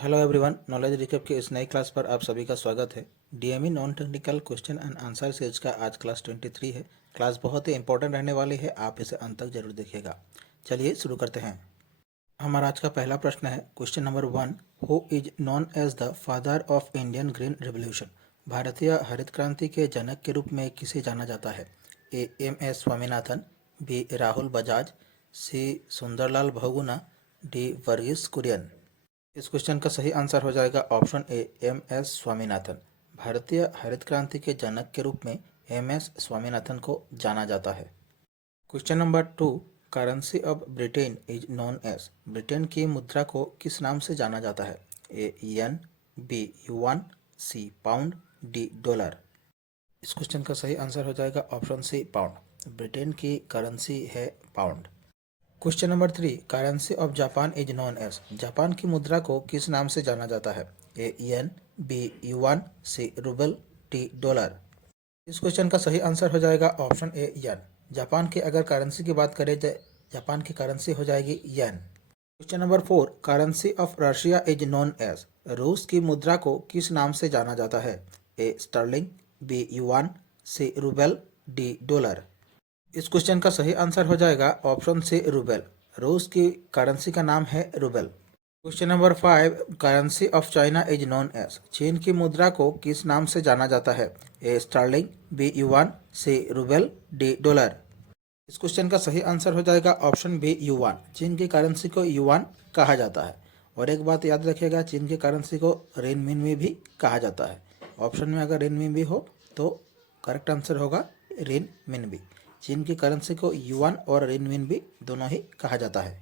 Hello everyone, knowledge recap के इस नई क्लास पर आप सभी का स्वागत है। DME non technical question and answer series का आज क्लास 23 है। क्लास बहुत ही इंपॉर्टेंट रहने वाली है, आप इसे अंत तक जरूर देखिएगा। चलिए शुरू करते हैं। हमारा आज का पहला प्रश्न है question number 1। Who is known as the father of Indian green revolution? भारतीय हरित क्रांति के जनक के रूप में किसे जाना जाता है? A M S Swaminathan, B Rahul Bajaj, C Sundarlal Bahuguna, D Verghese Kurien. इस क्वेश्चन का सही आंसर हो जाएगा option A M S Swaminathan. भारतीय हरित क्रांति के जनक के रूप में एम एस स्वामीनाथन को जाना जाता है। Question number 2। Currency of Britain is known as? Britain की मुद्रा को किस नाम से जाना जाता है? A yen, B yuan, C pound, D dollar. इस क्वेश्चन का सही आंसर हो जाएगा ऑप्शन सी पाउंड। ब्रिटेन की करेंसी है pound. Question number 3। Currency of Japan is known as? Japan की मुद्रा को किस नाम से जाना जाता है? A yen, B yuan, C rouble, D dollar. इस क्वेश्चन का सही आंसर हो जाएगा ऑप्शन ए येन। जापान की अगर करेंसी की बात करें तो जापान की करेंसी हो जाएगी yen. Question number 4। Currency of Russia is known as? रूस की मुद्रा को किस नाम से जाना जाता है? ए स्टर्लिंग, बी युआन, सी रूबल, डी डॉलर। इस क्वेश्चन का सही आंसर हो जाएगा ऑप्शन सी रूबल। रूस की करेंसी का नाम है rouble. Question number 5। Currency of China is known as? चीन की मुद्रा को किस नाम से जाना जाता है? ए स्टर्लिंग, बी युआन, सी रूबल, डी डॉलर। इस क्वेश्चन का सही आंसर हो जाएगा ऑप्शन बी युआन। चीन की करेंसी को युआन कहा जाता है। और एक बात याद रखिएगा, चीन की करेंसी को रेनमिनबी भी कहा जाता है। ऑप्शन में अगर रेनमिनबी हो तो करेक्ट आंसर होगा रेनमिनबी। चीन की करेंसी को युआन और रेनमिनबी दोनों ही कहा जाता है।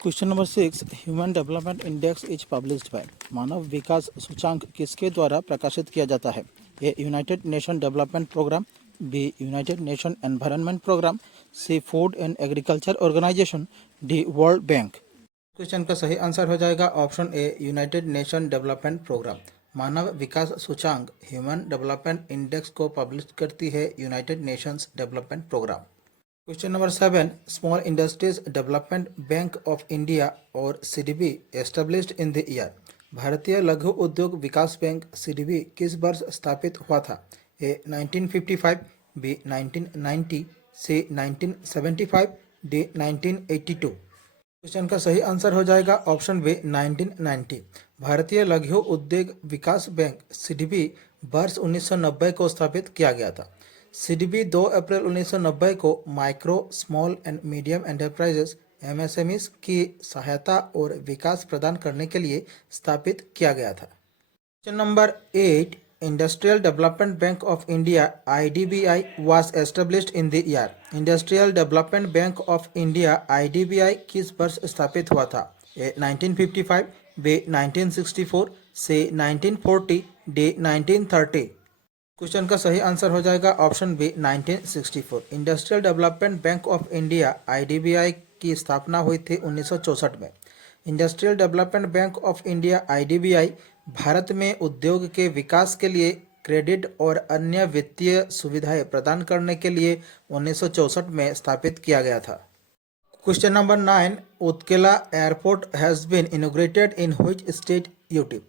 Question number 6। Human development index is published by? मानव विकास सूचांक किसके द्वारा प्रकाशित किया जाता है? A united nation development programme, b united nation environment programme, c food and agriculture organisation, d world bank. Question का सही आंसर हो जाएगा option a united nation development programme. मानव विकास सूचांक ह्यूमन डेवलपमेंट इंडेक्स को पब्लिश करती है united nations development programme. Question number 7। Small industries development bank of India और SIDBI established in the year? भारतीय लघु उद्योग विकास बैंक सीडीबी किस वर्ष स्थापित हुआ था? A 1955, B 1990, C 1975, D 1982। Question का सही आंसर हो जाएगा ऑप्शन बी 1990। भारतीय लघु उद्योग विकास बैंक सीडीबी वर्ष 1990 को स्थापित किया गया था। सीडीबी 2 अप्रैल 1990 को micro, small and medium enterprises MSMEs की सहायता और विकास प्रदान करने के लिए स्थापित किया गया था। Question number 8। Industrial development bank of India IDBI was established in the year? Industrial development bank of India IDBI किस वर्ष स्थापित हुआ था? A 1955, B 1964, C 1940, D 1930। Question का सही आंसर हो जाएगा option B 1964। Industrial development bank of India IDBI की स्थापना हुई थी 1964 में। Industrial development bank of India IDBI Bharat में उद्योग के विकास के लिए क्रेडिट और अन्य वित्तीय सुविधाएं प्रदान करने के लिए 1964 में स्थापित किया गया था। Question number 9। Utkela airport has been inaugurated in which state UT?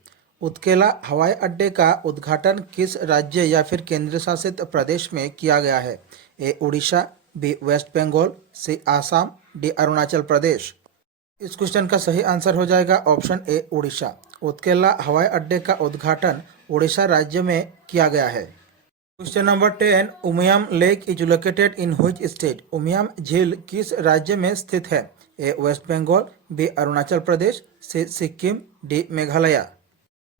Utkela हवाई अड्डे का उद्घाटन किस राज्य या फिर केंद्र शासित प्रदेश में किया गया है? ए उड़ीसा, बी वेस्ट बंगाल, सी आसाम, डी अरुणाचल प्रदेश। इस क्वेश्चन का सही आंसर हो जाएगा ऑप्शन ए उड़ीसा। उत्केला हवाई अड्डे का उद्घाटन उड़ीसा राज्य में किया गया है। Question number 10। Umiam lake is located in which state? Umiam झील किस राज्य में स्थित है? ए वेस्ट बंगाल, बी अरुणाचल प्रदेश, सी सिक्किम, डी मेघालय।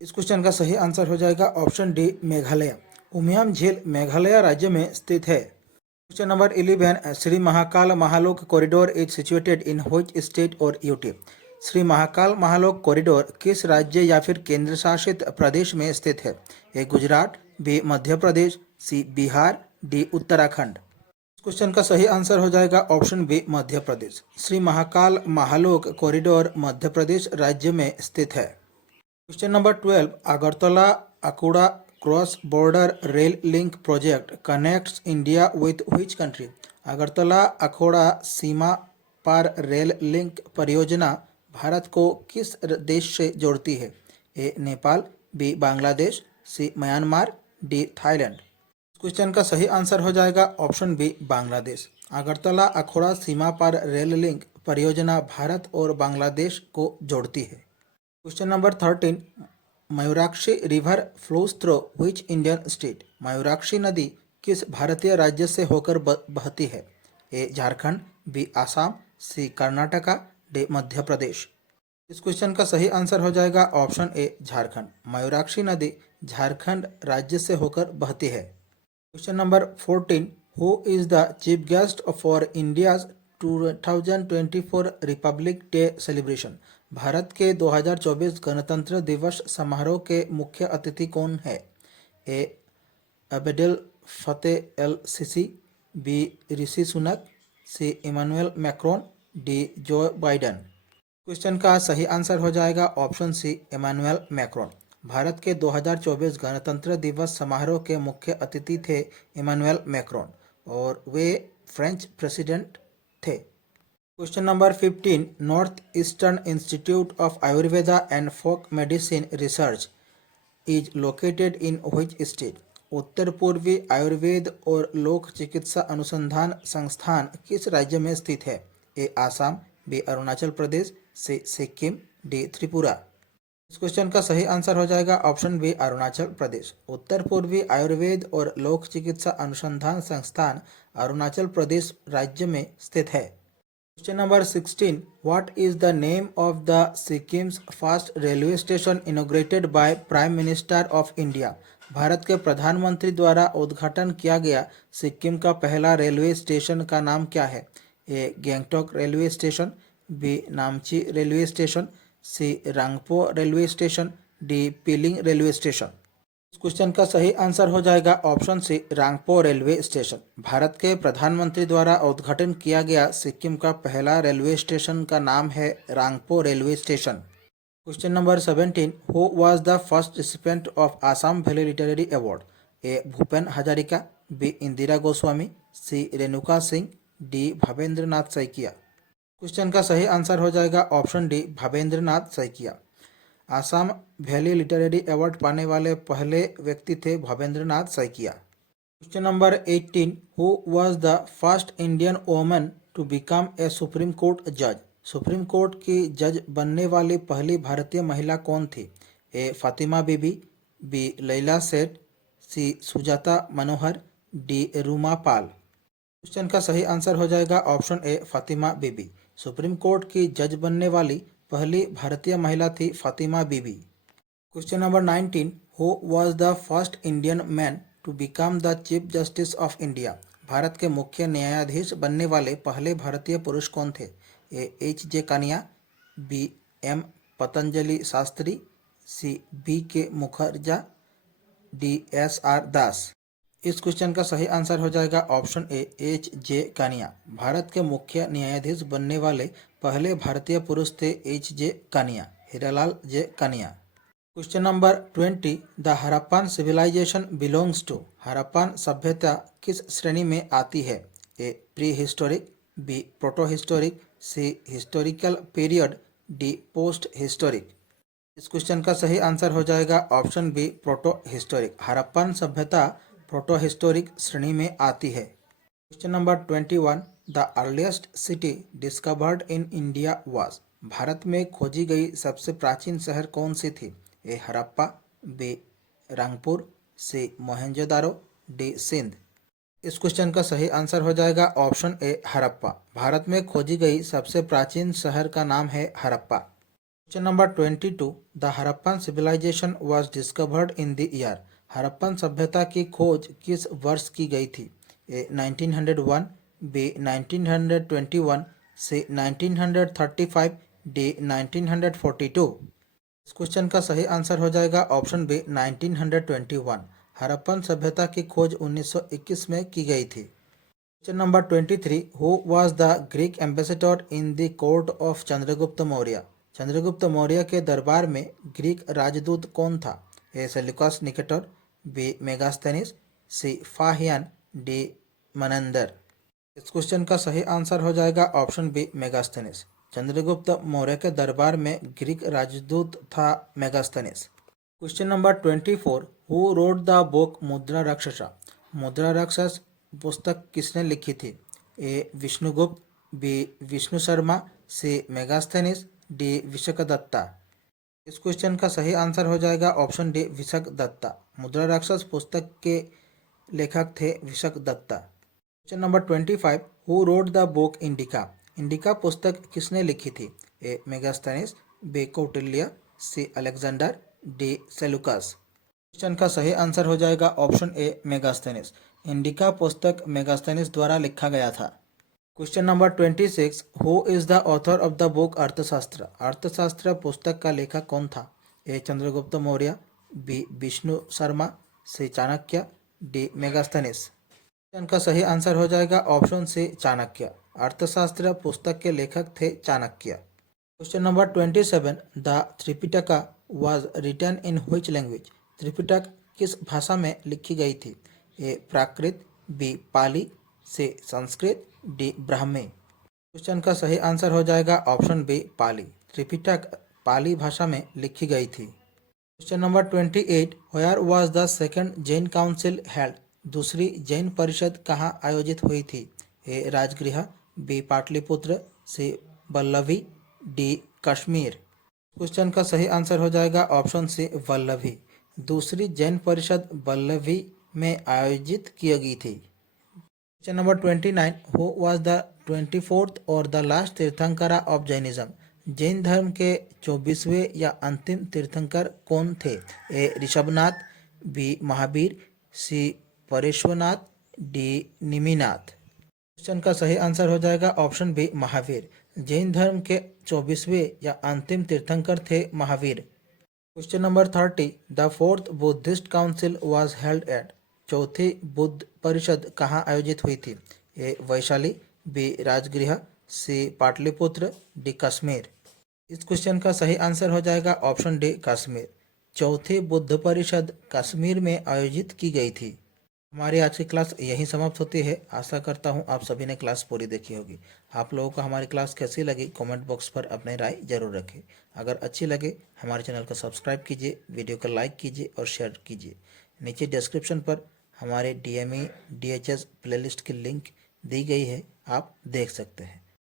इस क्वेश्चन का सही आंसर हो जाएगा ऑप्शन डी मेघालय। उमियम झील मेघालय राज्य में स्थित है। Question number 11। Shri Mahakal Mahalok corridor is situated in which state और यूटी? श्री महाकाल महालोक कॉरिडोर किस राज्य या फिर केंद्र शासित प्रदेश में स्थित है? A Gujarat, B Madhya Pradesh, C Bihar, D Uttarakhand. इस क्वेश्चन का सही आंसर हो जाएगा option B Madhya Pradesh. Shri Mahakal Mahalok corridor Madhya Pradesh राज्य में स्थित है। Question number 12। Agartala Akhaura cross border rail link project connects India with which country? Agartala Akhaura सीमा पार रेल लिंक परियोजना भारत को किस देश से जोड़ती है? A Nepal, B Bangladesh, C Myanmar, D Thailand. Question का सही आंसर हो जाएगा ऑप्शन बी बांग्लादेश। अगरतला अखौरा सीमा पार रेल लिंक परियोजना भारत और बांग्लादेश को जोड़ती है। Question number 13, Mayurakshi river flows through which Indian state? Mayurakshi नदी किस भारतीय राज्य से होकर बहती है? ए झारखंड, बी आसाम, सी कर्नाटका, डी मध्य प्रदेश। इस क्वेश्चन का सही आंसर हो जाएगा ऑप्शन ए झारखंड। मयूराक्षी नदी झारखंड राज्य से होकर बहती है। Question number 14, who is the chief guest for India's 2024 Republic day celebration? Bharat के 2024 गणतंत्र दिवस समारोह के मुख्य अतिथि कौन है? A Abdel Fattah El Sisi, B Rishi Sunak, C Emmanuel Macron, D Joe Biden. Question का सही आंसर हो जाएगा option C Emmanuel Macron. Bharat के 2024 गणतंत्र दिवस समारोह के मुख्य अतिथि थे इमानुएल मैक्रोन और वे फ्रेंच प्रेसिडेंट थे। Question number 15, north eastern institute of Ayurveda and folk medicine research is located in which state? उत्तर पूर्वी आयुर्वेद और लोक चिकित्सा अनुसंधान संस्थान किस राज्य में स्थित है? ए आसाम, बी अरुणाचल प्रदेश, सी सिक्किम, डी त्रिपुरा। इस क्वेश्चन का सही आंसर हो जाएगा ऑप्शन बी अरुणाचल प्रदेश। उत्तर पूर्वी आयुर्वेद और लोक चिकित्सा अनुसंधान संस्थान अरुणाचल प्रदेश राज्य में स्थित है। Question number 16, what is the name of the Sikkim's fast railway station inaugurated by prime minister of India? Bharat के प्रधानमंत्री द्वारा उद्घाटन किया गया सिक्किम का पहला रेलवे स्टेशन का नाम क्या है? A Gangtok railway station, b Namchi railway station, c Rangpo railway station, d Pelling railway station. इस क्वेश्चन का सही आंसर हो जाएगा option c Rangpo railway station. Bharat के प्रधानमंत्री द्वारा उद्घाटन किया गया सिक्किम का पहला रेलवे स्टेशन का नाम है Rangpo railway station. Question number 17, who was the first recipient of Assam valley literary award? A Bhupen Hazarika, b Indira Goswami, c Renuka Singh, d Bhabendra Nath Saikia. Question का सही आंसर हो जाएगा option d Bhabendra Nath Saikia. Assam valley literary award पाने वाले पहले व्यक्ति थे Bhabendra Nath Saikia. Question number 18, who was the first Indian woman to become a supreme court जज? सुप्रीम कोर्ट की जज बनने वाली पहली भारतीय महिला कौन थी? A Fathima Beevi, b Leila Seth, c Sujata Manohar, d Ruma Pal. Question का सही आंसर हो जाएगा option a Fathima Beevi. Supreme court की जज बनने वाली पहली भारतीय महिला थी Fathima Beevi. Question number 19, who was the first Indian man to become the chief justice of India? Bharat के मुख्य न्यायाधीश बनने वाले पहले भारतीय पुरुष कौन थे? A H J Kania, b M Patanjali Sastri, c B K Mukherjea, d S R Das. इस क्वेश्चन का सही आंसर हो जाएगा option a H J Kania. Bharat के मुख्य न्यायाधीश बनने वाले पहले भारतीय पुरुष थे H J Kania, Hiralal J Kania. Question number 20, the Harappan civilisation belongs to? Harappan सभ्यता किस श्रेणी में आती है? A prehistoric, b proto historic, C historical period, D post historic. इस क्वेश्चन का सही आंसर हो जाएगा option B proto historic. Harappan सभ्यता प्रोटो हिस्टोरिक श्रेणी में आती है। Question number 21, the earliest city discovered in India was? Bharat में खोजी गई सबसे प्राचीन शहर कौन सी थी? A Harappa, B Rangpur, C Mohenjodaro, D Sindh. इस क्वेश्चन का सही आंसर हो जाएगा ऑप्शन ए हड़प्पा। भारत में खोजी गई सबसे प्राचीन शहर का नाम है Harappa. Question number 22, the Harappan civilisation was discovered in the year? Harappan सभ्यता की खोज किस वर्ष की गई थी? A 1901, B 1921, C 1935, D 1942। इस क्वेश्चन का सही आंसर हो जाएगा ऑप्शन बी 1921। हड़प्पन सभ्यता की खोज 1921 में की गई थी। Question number 23, who was the Greek ambassador in the court of Chandragupta Maurya? Chandragupta Maurya के दरबार में ग्रीक राजदूत कौन था? ए सेल्यूकस निकेटर, बी मेगास्थेनिस, सी फाहियान, डी मनंदर। इस क्वेश्चन का सही आंसर हो जाएगा option B Megasthenes. Chandragupta Maurya के दरबार में ग्रीक राजदूत था Megasthenes. Question number 24, who wrote the book मुद्रा राक्षसा? मुद्रा राक्षस पुस्तक किसने लिखी थी? ए विष्णुगुप्त, बी विष्णु शर्मा, सी मेगास्थनीज, डी विशाखदत्ता। इस क्वेश्चन का सही आंसर हो जाएगा ऑप्शन डी विशाखदत्ता। मुद्रा राक्षस पुस्तक के लेखक थे Vishakhadatta. Question number 25, who wrote the book Indica? Indica पुस्तक किसने लिखी थी? A Megasthenes, b Kautilya, c Alexander, d Seleucus. Question का सही आंसर हो जाएगा ऑप्शन ए मेगास्थनीज। इंडिका पुस्तक मेगास्थनीज द्वारा लिखा गया था। Question number 26, who is the author of the book अर्थशास्त्र? अर्थशास्त्र पुस्तक का लेखक कौन था? ए चंद्रगुप्त मौर्य, बी विष्णु शर्मा, सी चाणक्य, डी मेगास्थनीज। क्वेश्चन का सही आंसर हो जाएगा ऑप्शन सी चाणक्य। अर्थशास्त्र पुस्तक के लेखक थे Chanakya. Question number 27, the Tripitaka was written in which language? Tripitaka किस भाषा में लिखी गई थी? A Prakrit, b Pali, c Sanskrit, d Brahmi. Question का सही आंसर हो जाएगा ऑप्शन बी पाली। त्रिपिटक पाली भाषा में लिखी गई थी। Question number 28, where was the second Jain council held? दूसरी जैन परिषद कहाँ आयोजित हुई थी? A Rajgriha, b Pataliputra, c Vallabhi, D Kashmir. Question का सही आंसर हो जाएगा ऑप्शन सी वल्लभी। दूसरी जैन परिषद वल्लभी में आयोजित की गई थी। Question number 29, who was the 24th और द लास्ट तीर्थंकर ऑफ जैनिज्म? जैन धर्म के 24वें या अंतिम तीर्थंकर कौन थे? ए ऋषभनाथ, बी महावीर, सी परेश्वरनाथ, डी निमिनाथ। क्वेश्चन का सही आंसर हो जाएगा ऑप्शन बी महावीर। जैन धर्म के 24वें या अंतिम तीर्थंकर थे Mahavir. Question number 30, the fourth Buddhist council was held at? चौथी बुद्ध परिषद कहाँ आयोजित हुई थी? ए वैशाली, बी राजगृह, सी पाटलिपुत्र, डी कश्मीर। इस क्वेश्चन का सही आंसर हो जाएगा ऑप्शन डी कश्मीर। चौथी बुद्ध परिषद कश्मीर में आयोजित की गई थी। हमारी आज की क्लास यहीं समाप्त होती है। आशा करता हूँ आप सभी ने क्लास पूरी देखी होगी। आप लोगों को हमारी क्लास कैसी लगी कमेंट बॉक्स पर अपनी राय जरूर रखें। अगर अच्छी लगे हमारे चैनल को सब्सक्राइब कीजिए, वीडियो को लाइक कीजिए और शेयर कीजिए। नीचे डिस्क्रिप्शन पर हमारे DME DHS प्लेलिस्ट की लिंक दी गई है, आप देख सकते हैं।